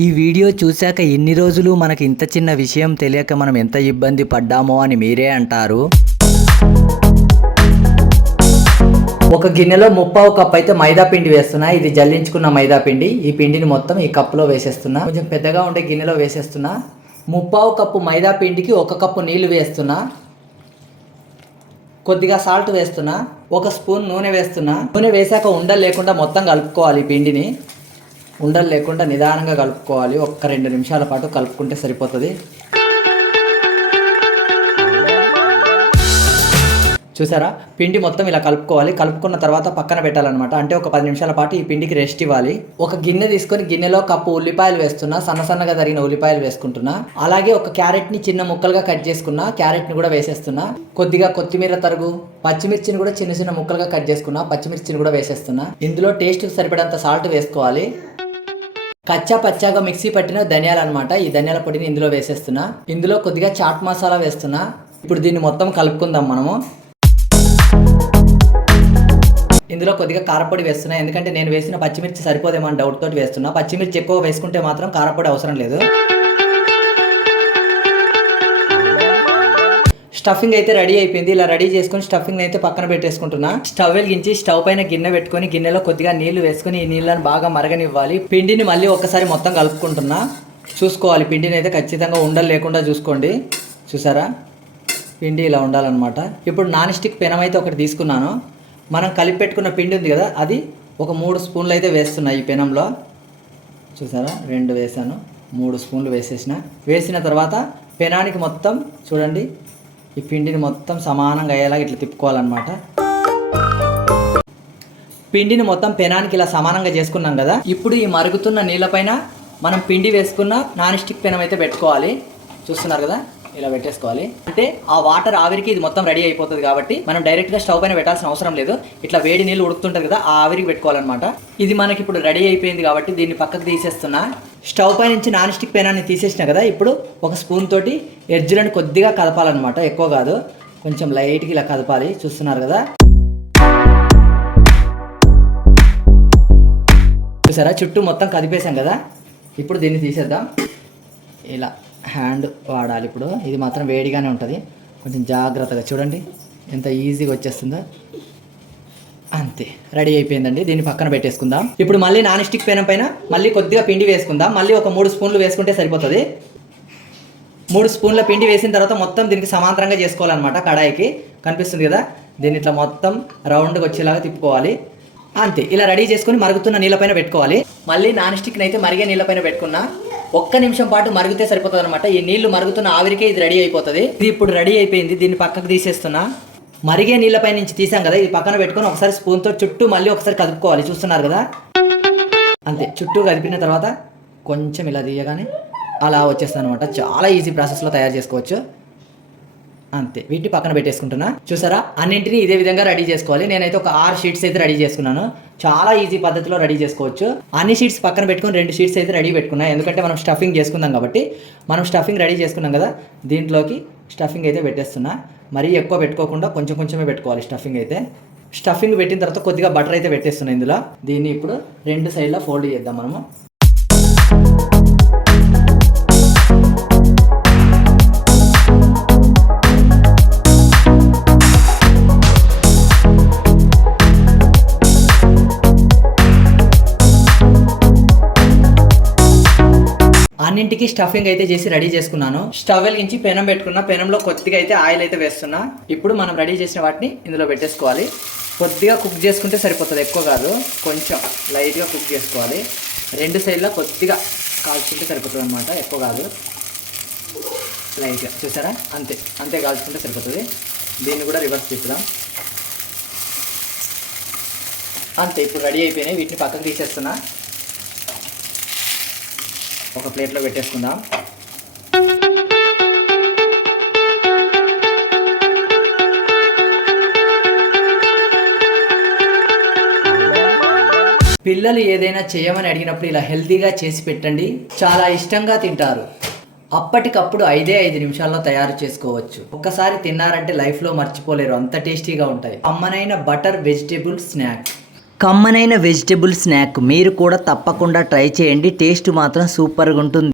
ఈ వీడియో చూశాక ఎన్ని రోజులు మనకి ఇంత చిన్న విషయం తెలియక మనం ఎంత ఇబ్బంది పడ్డామో అని మీరే అంటారు. ఒక గిన్నెలో 1/2 కప్ అయితే మైదా పిండి వేస్తున్నా. ఇది జల్లించుకున్న మైదా పిండి. ఈ పిండిని మొత్తం ఈ కప్పులో వేసేస్తున్నా. కొంచెం పెద్దగా ఉండే గిన్నెలో వేసేస్తున్నా. 1/2 కప్పు మైదా పిండికి 1 కప్పు నీళ్లు వేస్తున్నా. కొద్దిగా సాల్ట్ వేస్తున్నా. 1 స్పూన్ నూనె వేస్తున్నా. నూనె వేసాక ఉండలు లేకుండా మొత్తం కలుపుకోవాలి. పిండిని ఉండలు లేకుండా నిదానంగా కలుపుకోవాలి. 1-2 నిమిషాల పాటు కలుపుకుంటే సరిపోతుంది. చూసారా, పిండి మొత్తం ఇలా కలుపుకోవాలి. కలుపుకున్న తర్వాత పక్కన పెట్టాలన్నమాట. అంటే ఒక 10 నిమిషాల పాటు ఈ పిండికి రెస్ట్ ఇవ్వాలి. ఒక గిన్నె తీసుకొని గిన్నెలో కప్పు ఉల్లిపాయలు వేస్తున్నా. సన్నగా తరిగిన ఉల్లిపాయలు వేసుకుంటున్నా. అలాగే ఒక క్యారెట్ని చిన్న ముక్కలుగా కట్ చేసుకున్నా. క్యారెట్ని కూడా వేసేస్తున్నా. కొద్దిగా కొత్తిమీర తరుగు, పచ్చిమిర్చిని కూడా చిన్న ముక్కలుగా కట్ చేసుకున్నా. పచ్చిమిర్చిని కూడా వేసేస్తున్నా. ఇందులో టేస్ట్కి సరిపడంత సాల్ట్ వేసుకోవాలి. కచ్చా పచ్చాగా మిక్సీ పట్టిన ధనియాలు అనమాట. ఈ ధనియాల పొడిని ఇందులో వేసేస్తున్నా. ఇందులో కొద్దిగా చాట్ మసాలా వేస్తున్నా. ఇప్పుడు దీన్ని మొత్తం కలుపుకుందాం మనము. ఇందులో కొద్దిగా కారపొడి వేస్తున్నా. ఎందుకంటే నేను వేసిన పచ్చిమిర్చి సరిపోదేమో అని డౌట్ తోటి వేస్తున్నా. పచ్చిమిర్చి ఎక్కువ వేసుకుంటే మాత్రం కారపొడి అవసరం లేదు. స్టఫింగ్ అయితే రెడీ అయిపోయింది. ఇలా రెడీ చేసుకుని స్టఫింగ్ అయితే పక్కన పెట్టేసుకుంటున్నా. స్టవ్ వెలిగించి స్టవ్ పైన గిన్నె పెట్టుకొని గిన్నెలో కొద్దిగా నీళ్లు వేసుకొని ఈ నీళ్ళని బాగా మరగనివ్వాలి. పిండిని మళ్ళీ ఒక్కసారి మొత్తం కలుపుకుంటున్నా. చూసుకోవాలి, పిండిని అయితే ఖచ్చితంగా ఉండలు లేకుండా చూసుకోండి. చూసారా, పిండి ఇలా ఉండాలన్నమాట. ఇప్పుడు నాన్ స్టిక్ పెనం అయితే ఒకటి తీసుకున్నాను. మనం కలిపి పెట్టుకున్న పిండి ఉంది కదా, అది ఒక 3 స్పూన్లు అయితే వేస్తున్నాయి ఈ పెనంలో. చూసారా, 2 వేసాను. 3 స్పూన్లు వేసేసిన. వేసిన తర్వాత పెనానికి మొత్తం చూడండి, ఈ పిండిని మొత్తం సమానంగా అయ్యేలాగా ఇట్లా తిప్పుకోవాలన్నమాట. పిండిని మొత్తం పెనానికి ఇలా సమానంగా చేసుకున్నాం కదా. ఇప్పుడు ఈ మరుగుతున్న నీళ్ళపైన మనం పిండి వేసుకున్న నాన్ స్టిక్ పెనం అయితే పెట్టుకోవాలి. చూస్తున్నారు కదా, ఇలా పెట్టేసుకోవాలి. అంటే ఆ వాటర్ ఆవిరికి ఇది మొత్తం రెడీ అయిపోతుంది కాబట్టి మనం డైరెక్ట్గా స్టవ్ పైన పెట్టాల్సిన అవసరం లేదు. ఇట్లా వేడి నీళ్ళు ఉడుకుతుంటుంది కదా, ఆ ఆవిరికి పెట్టుకోవాలన్నమాట. ఇది మనకి ఇప్పుడు రెడీ అయిపోయింది కాబట్టి దీన్ని పక్కకు తీసేస్తున్నా. స్టవ్ పై నుంచి నాన్ స్టిక్ పెనాన్ని తీసేసిన కదా, ఇప్పుడు ఒక స్పూన్ తోటి ఎడ్జ్లను కొద్దిగా కదపాలన్నమాట. ఎక్కువ కాదు, కొంచెం లైట్గా ఇలా కదపాలి. చూస్తున్నారు కదా, చూసారా, చుట్టూ మొత్తం కదిపేసాం కదా. ఇప్పుడు దీన్ని తీసేద్దాం. ఇలా హ్యాండ్ వాడాలి. ఇప్పుడు ఇది మాత్రం వేడిగానే ఉంటుంది. కొంచెం జాగ్రత్తగా చూడండి ఎంత ఈజీగా వచ్చేస్తుందో. అంతే, రెడీ అయిపోయిందండి. దీన్ని పక్కన పెట్టేసుకుందాం. ఇప్పుడు మళ్ళీ నాన్ స్టిక్ పెనం పైన మళ్ళీ కొద్దిగా పిండి వేసుకుందాం. మళ్ళీ ఒక 3 స్పూన్లు వేసుకుంటే సరిపోతుంది. 3 స్పూన్ల పిండి వేసిన తర్వాత మొత్తం దీనికి సమాంతరంగా చేసుకోవాలన్నమాట. కడాయికి కనిపిస్తుంది కదా, దీన్ని ఇట్లా మొత్తం రౌండ్గా వచ్చేలాగా తిప్పుకోవాలి. అంతే, ఇలా రెడీ చేసుకుని మరుగుతున్న నీళ్ళపైన పెట్టుకోవాలి. మళ్ళీ నాన్ స్టిక్ని అయితే మరిగే నీళ్ళపైన పెట్టుకున్నా. 1 నిమిషం పాటు మరిగితే సరిపోతుంది అనమాట. ఈ నీళ్లు మరుగుతున్న ఆవిరికే ఇది రెడీ అయిపోతుంది. ఇది ఇప్పుడు రెడీ అయిపోయింది. దీన్ని పక్కకు తీసేస్తున్నా. మరిగే నీళ్ళపై నుంచి తీసాం కదా, ఇది పక్కన పెట్టుకొని ఒకసారి స్పూన్తో చుట్టూ మళ్ళీ ఒకసారి కదుపుకోవాలి. చూస్తున్నారు కదా, అంతే. చుట్టూ కదిపిన తర్వాత కొంచెం ఇలా తీయగానే అలా వచ్చేస్తుంది అనమాట. చాలా ఈజీ ప్రాసెస్లో తయారు చేసుకోవచ్చు. అంతే, వీటిని పక్కన పెట్టేసుకుంటున్నా. చూసారా, అన్నింటినీ ఇదే విధంగా రెడీ చేసుకోవాలి. నేనైతే ఒక 6 షీట్స్ అయితే రెడీ చేసుకున్నాను. చాలా ఈజీ పద్ధతిలో రెడీ చేసుకోవచ్చు. అన్ని షీట్స్ పక్కన పెట్టుకొని 2 షీట్స్ అయితే రెడీ పెట్టుకున్నా. ఎందుకంటే మనం స్టఫింగ్ చేసుకుందాం కాబట్టి. మనం స్టఫింగ్ రెడీ చేసుకున్నాం కదా, దీంట్లోకి స్టఫింగ్ అయితే పెట్టేస్తున్నా. మరీ ఎక్కువ పెట్టుకోకుండా కొంచెమే పెట్టుకోవాలి స్టఫింగ్ అయితే. స్టఫింగ్ పెట్టిన తర్వాత కొద్దిగా బటర్ అయితే పెట్టేస్తున్నా ఇందులో. దీన్ని ఇప్పుడు 2 సైడ్లో ఫోల్డ్ చేద్దాం మనము. అన్నింటికి స్టఫింగ్ అయితే చేసి రెడీ చేసుకున్నాను. స్టవ్ వెలిగించి పెనం పెట్టుకున్న. పెనంలో కొద్దిగా అయితే ఆయిల్ అయితే వేస్తున్నా. ఇప్పుడు మనం రెడీ చేసిన వాటిని ఇందులో పెట్టేసుకోవాలి. కొద్దిగా కుక్ చేసుకుంటే సరిపోతుంది, ఎక్కువ కాదు. కొంచెం లైట్గా కుక్ చేసుకోవాలి. 2 సైడ్లో కొద్దిగా కాల్చుకుంటే సరిపోతుంది అనమాట, ఎక్కువ కాదు, లైట్గా. చూసారా, అంతే కాల్చుకుంటే సరిపోతుంది. దీన్ని కూడా రివర్స్ తిప్పుదాం. అంతే, ఇప్పుడు రెడీ అయిపోయినాయి. వీటిని పక్కకు తీసేస్తున్నా. ఒక ప్లేట్లో పెట్టేసుకుందాం. పిల్లలు ఏదైనా చేయమని అడిగినప్పుడు ఇలా హెల్తీగా చేసి పెట్టండి, చాలా ఇష్టంగా తింటారు. అప్పటికప్పుడు 5 నిమిషాల్లో తయారు చేసుకోవచ్చు. ఒక్కసారి తిన్నారంటే లైఫ్లో మర్చిపోలేరు, అంత టేస్టీగా ఉంటాయి. అమ్మనైన బటర్ వెజిటేబుల్ స్నాక్. కమ్మనైన వెజిటబుల్ స్నాక్ మీరు కూడా తప్పకుండా ట్రై చేయండి. టేస్ట్ మాత్రం సూపర్గా ఉంటుంది.